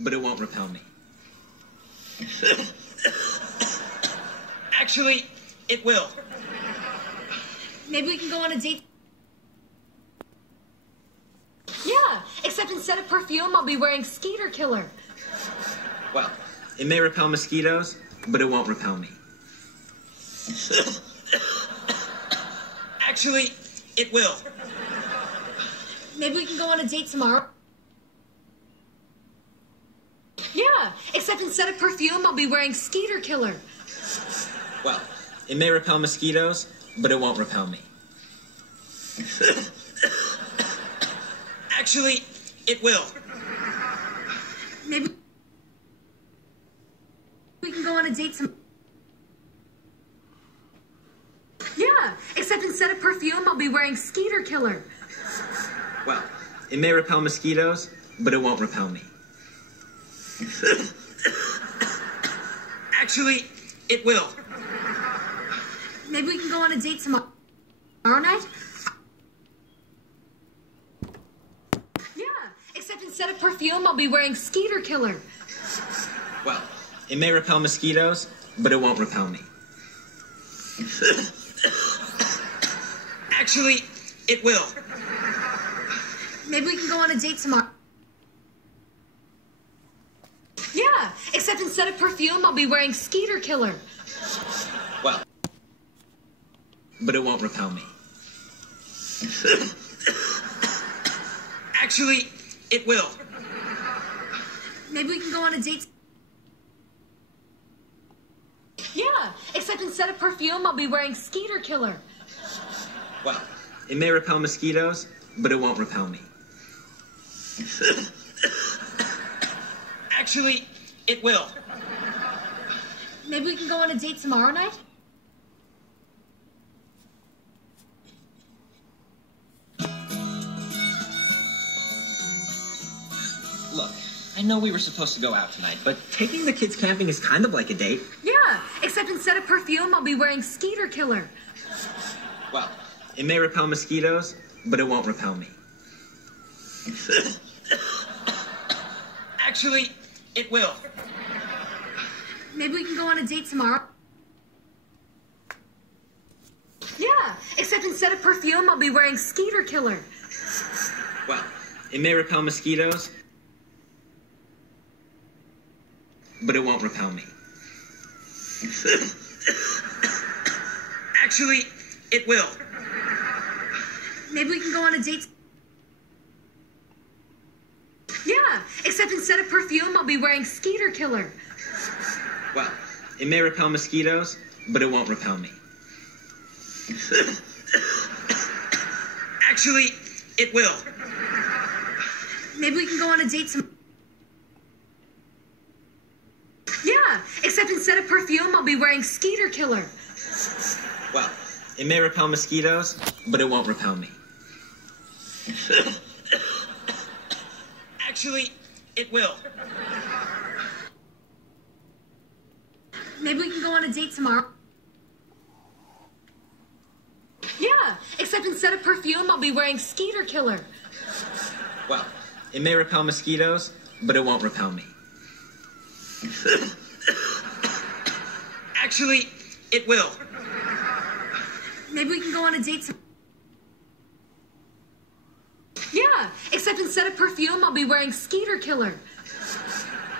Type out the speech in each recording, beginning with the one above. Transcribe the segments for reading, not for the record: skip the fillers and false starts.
but it won't repel me. Actually, it will. Maybe we can go on a date. Yeah, except instead of perfume, I'll be wearing Skeeter Killer. Well, it may repel mosquitoes, but it won't repel me. Actually, it will. Maybe we can go on a date tomorrow. Yeah, except instead of perfume, I'll be wearing Skeeter Killer. Well, it may repel mosquitoes, but it won't repel me. Actually, it will. Maybe we can go on a date tomorrow. Yeah, except instead of perfume, I'll be wearing Skeeter Killer. Well, it may repel mosquitoes, but it won't repel me. Actually, it will. Maybe we can go on a date tomorrow night? Yeah, except instead of perfume, I'll be wearing Skeeter Killer. Well, it may repel mosquitoes, but it won't repel me. Actually, it will. Maybe we can go on a date tomorrow. Yeah, except instead of perfume, I'll be wearing Skeeter Killer. Well, but it won't repel me. Actually, it will. Maybe we can go on a date. Yeah, except instead of perfume, I'll be wearing Skeeter Killer. Well, it may repel mosquitoes, but it won't repel me. Actually, it will. Maybe we can go on a date tomorrow night? Look, I know we were supposed to go out tonight, but taking the kids camping is kind of like a date. Yeah, except instead of perfume, I'll be wearing Skeeter Killer. Well, it may repel mosquitoes, but it won't repel me. Actually, it will. Maybe we can go on a date tomorrow? Yeah, except instead of perfume, I'll be wearing Skeeter Killer. Well, it may repel mosquitoes, but it won't repel me. Actually, it will. Maybe we can go on a date. Yeah, except instead of perfume, I'll be wearing Skeeter Killer. Well, it may repel mosquitoes, but it won't repel me. Actually, it will. Maybe we can go on a date tomorrow. Yeah, except instead of perfume, I'll be wearing Skeeter Killer. Well, it may repel mosquitoes, but it won't repel me. Actually, it will. Maybe we can go on a date tomorrow. Yeah, except instead of perfume, I'll be wearing Skeeter Killer. Well, it may repel mosquitoes, but it won't repel me. Actually, it will. Maybe we can go on a date tomorrow. Yeah, except instead of perfume, I'll be wearing Skeeter Killer.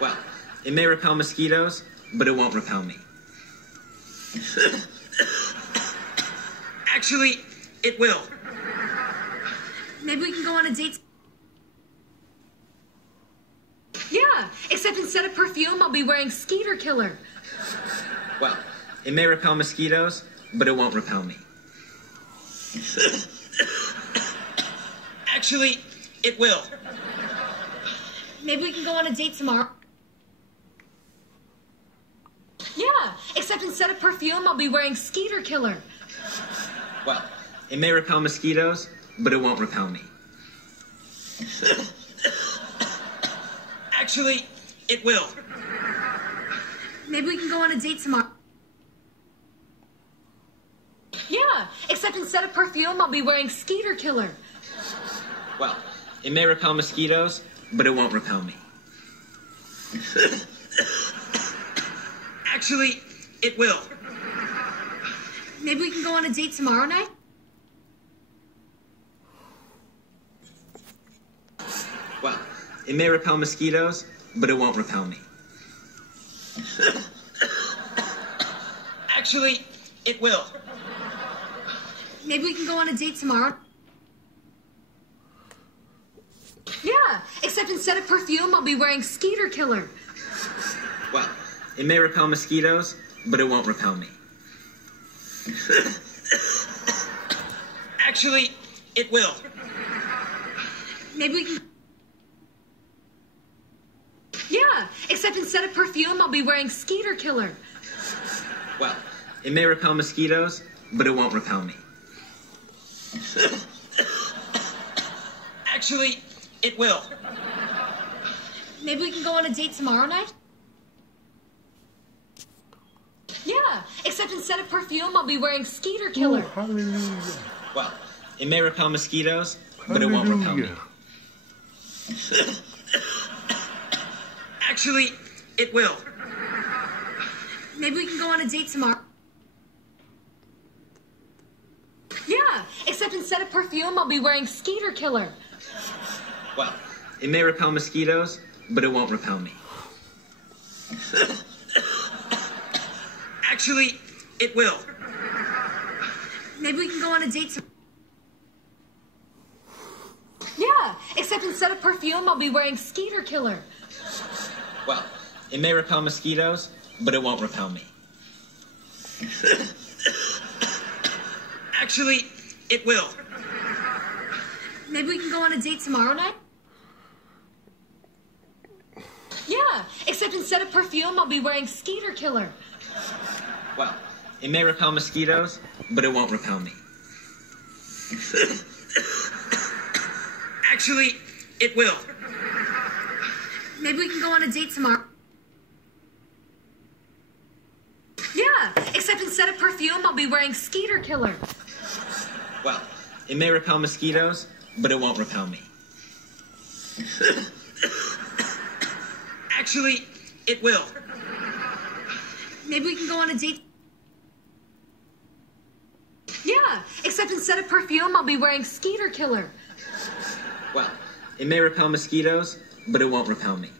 Well, it may repel mosquitoes, but it won't repel me. Actually, it will. Maybe we can go on a date. Yeah, except instead of perfume, I'll be wearing Skeeter Killer. Well, it may repel mosquitoes, but it won't repel me. Actually, it will. Maybe we can go on a date tomorrow. Yeah, except instead of perfume, I'll be wearing Skeeter Killer. Well, it may repel mosquitoes, but it won't repel me. Actually, it will. Maybe we can go on a date tomorrow. Yeah, except instead of perfume, I'll be wearing Skeeter Killer. Well, it may repel mosquitoes, but it won't repel me. Actually, it will. Maybe we can go on a date tomorrow night? Well, it may repel mosquitoes, but it won't repel me. Actually, it will. Maybe we can go on a date tomorrow? Yeah, except instead of perfume, I'll be wearing Skeeter Killer. Well, it may repel mosquitoes, but it won't repel me. Actually, it will. Maybe we can... Yeah, except instead of perfume, I'll be wearing Skeeter Killer. Well, it may repel mosquitoes, but it won't repel me. Actually, it will. Maybe we can go on a date tomorrow night? Yeah, except instead of perfume, I'll be wearing Skeeter Killer. Oh, hallelujah. Well, it may repel mosquitoes, but it won't repel me. Hallelujah. Actually, it will. Maybe we can go on a date tomorrow? Yeah, except instead of perfume, I'll be wearing Skeeter Killer. Well, it may repel mosquitoes, but it won't repel me. Actually, it will. Maybe we can go on a date tomorrow? Yeah, except instead of perfume, I'll be wearing Skeeter Killer. Well, it may repel mosquitoes, but it won't repel me. Actually, it will. Maybe we can go on a date tomorrow night? Yeah, except instead of perfume, I'll be wearing Skeeter Killer. Well, it may repel mosquitoes, but it won't repel me. Actually, it will. Maybe we can go on a date tomorrow? Yeah, except instead of perfume, I'll be wearing Skeeter Killer. Well, it may repel mosquitoes, but it won't repel me. Actually, it will. Maybe we can go on a date? Yeah, except instead of perfume, I'll be wearing Skeeter Killer. Well, it may repel mosquitoes, but it won't repel me.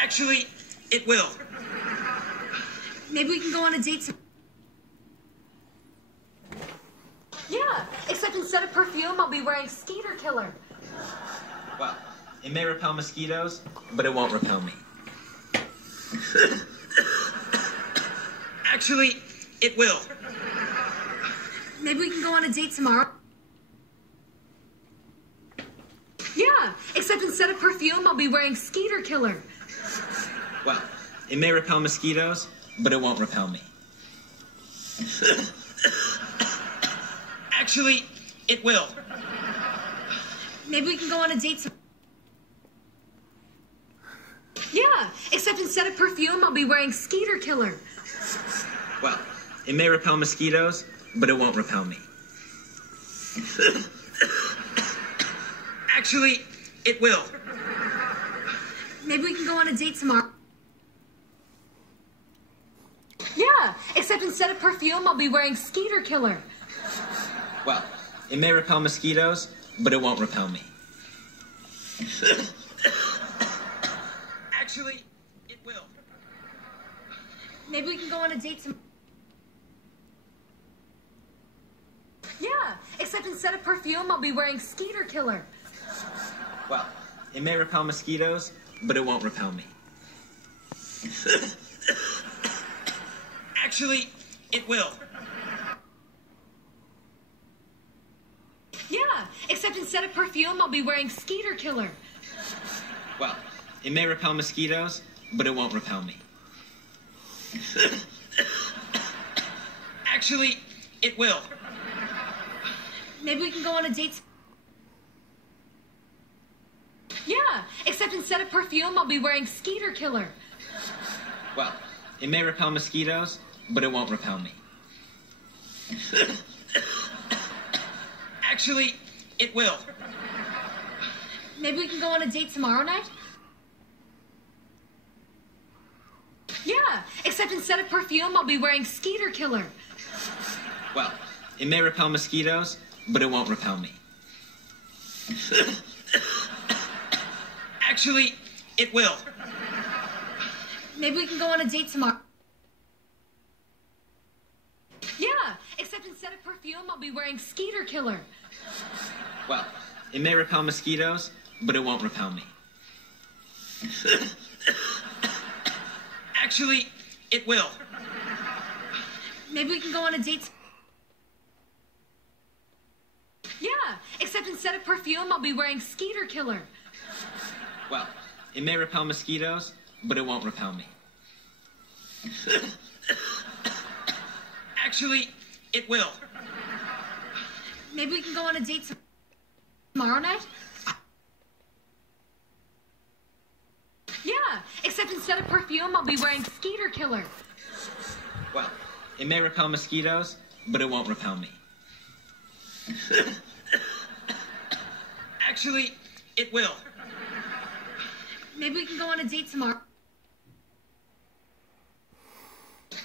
Actually, it will. Maybe we can go on a date tomorrow? Yeah, except instead of perfume, I'll be wearing Skeeter Killer. Well, it may repel mosquitoes, but it won't repel me. Actually, it will. Maybe we can go on a date tomorrow? Yeah, except instead of perfume, I'll be wearing Skeeter Killer. Well, it may repel mosquitoes, but it won't repel me. Actually, it will. Maybe we can go on a date tomorrow? Yeah, except instead of perfume, I'll be wearing Skeeter Killer. Well, it may repel mosquitoes, but it won't repel me. Actually, it will. Maybe we can go on a date tomorrow? Yeah, except instead of perfume, I'll be wearing Skeeter Killer. Well, it may repel mosquitoes, but it won't repel me. Actually, it will. Maybe we can go on a date tomorrow? Yeah, except instead of perfume, I'll be wearing Skeeter Killer. Well, it may repel mosquitoes, but it won't repel me. Actually, it will. Yeah, except instead of perfume, I'll be wearing Skeeter Killer. Well, it may repel mosquitoes, but it won't repel me. Actually, it will. Maybe we can go on a date. Yeah, except instead of perfume, I'll be wearing Skeeter Killer. Well, it may repel mosquitoes, but it won't repel me. Actually, it will. Maybe we can go on a date tomorrow night? Yeah, except instead of perfume, I'll be wearing Skeeter Killer. Well, it may repel mosquitoes, but it won't repel me. Actually, it will. Maybe we can go on a date tomorrow. Yeah, except instead of perfume, I'll be wearing Skeeter Killer. Well, it may repel mosquitoes, but it won't repel me. Actually, it will. Maybe we can go on a date. Yeah, except instead of perfume, I'll be wearing Skeeter Killer. Well, it may repel mosquitoes, but it won't repel me. Actually, it will. Maybe we can go on a date tomorrow night? Yeah, except instead of perfume, I'll be wearing Skeeter Killer. Well, it may repel mosquitoes, but it won't repel me. Actually, it will. Maybe we can go on a date tomorrow.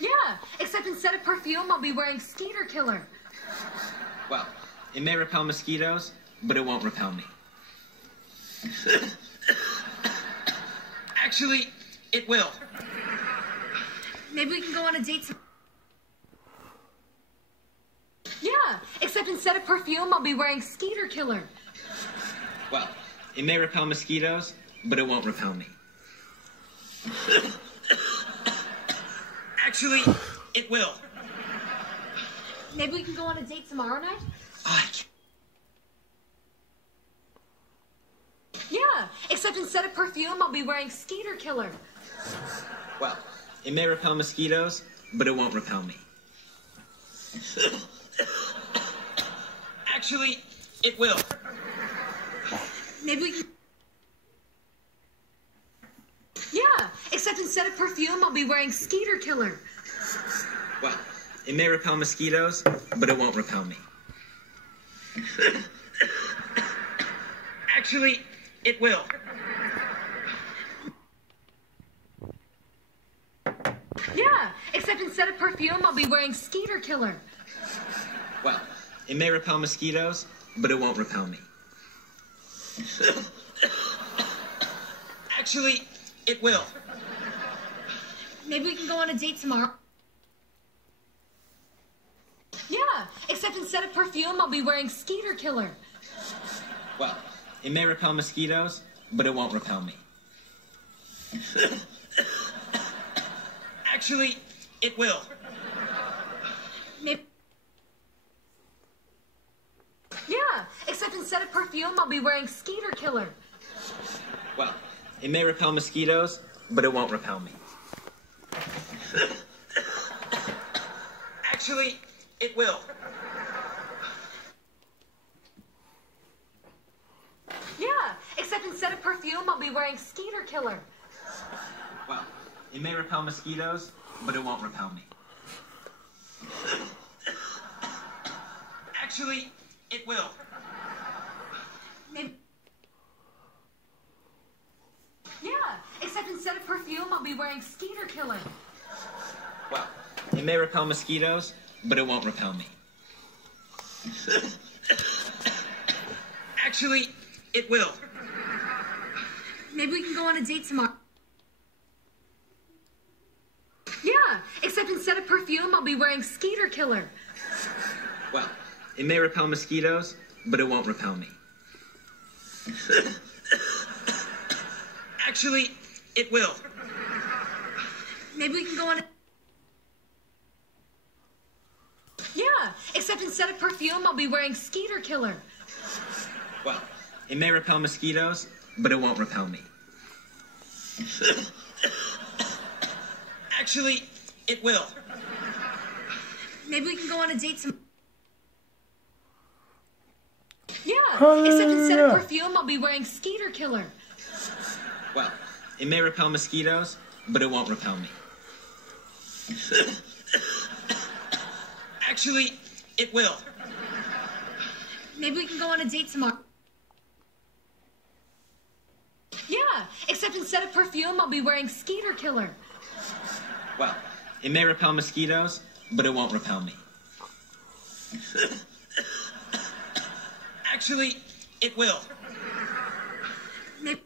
Yeah, except instead of perfume, I'll be wearing Skeeter Killer. Well, it may repel mosquitoes, but it won't repel me. Actually, it will. Maybe we can go on a date Yeah, except instead of perfume, I'll be wearing Skeeter Killer. Well, it may repel mosquitoes, but it won't repel me. Actually, it will. Maybe we can go on a date tomorrow night? Yeah, except instead of perfume, I'll be wearing Skeeter Killer. Well, it may repel mosquitoes, but it won't repel me. Actually, it will. Maybe we can... Yeah, except instead of perfume, I'll be wearing Skeeter Killer. Well, it may repel mosquitoes, but it won't repel me. Actually, it will. Yeah, except instead of perfume, I'll be wearing Skeeter Killer. Well, it may repel mosquitoes, but it won't repel me. Actually, it will. Maybe we can go on a date tomorrow. Yeah, except instead of perfume, I'll be wearing Skeeter Killer. Well, it may repel mosquitoes, but it won't repel me. Actually, it will. Maybe... Yeah, except instead of perfume, I'll be wearing Skeeter Killer. Well, it may repel mosquitoes, but it won't repel me. Actually, it will. Yeah, except instead of perfume, I'll be wearing Skeeter Killer. Well, it may repel mosquitoes, but it won't repel me. Actually, it will. Maybe... Yeah, except instead of perfume, I'll be wearing Skeeter Killer. Well, it may repel mosquitoes, but it won't repel me. Actually, it will. Maybe we can go on a date tomorrow. Yeah, except instead of perfume, I'll be wearing Skeeter Killer. Well, it may repel mosquitoes, but it won't repel me. Actually, it will. Maybe we can go on a... Yeah, except instead of perfume, I'll be wearing Skeeter Killer. Well, it may repel mosquitoes, but it won't repel me. Actually, it will. Maybe we can go on a date tomorrow. Yeah, except instead of perfume, I'll be wearing Skeeter Killer. Well, it may repel mosquitoes, but it won't repel me. Actually, it will. Maybe we can go on a date tomorrow. except instead of perfume, I'll be wearing Skeeter Killer. Well, it may repel mosquitoes, but it won't repel me. Actually, it will. Maybe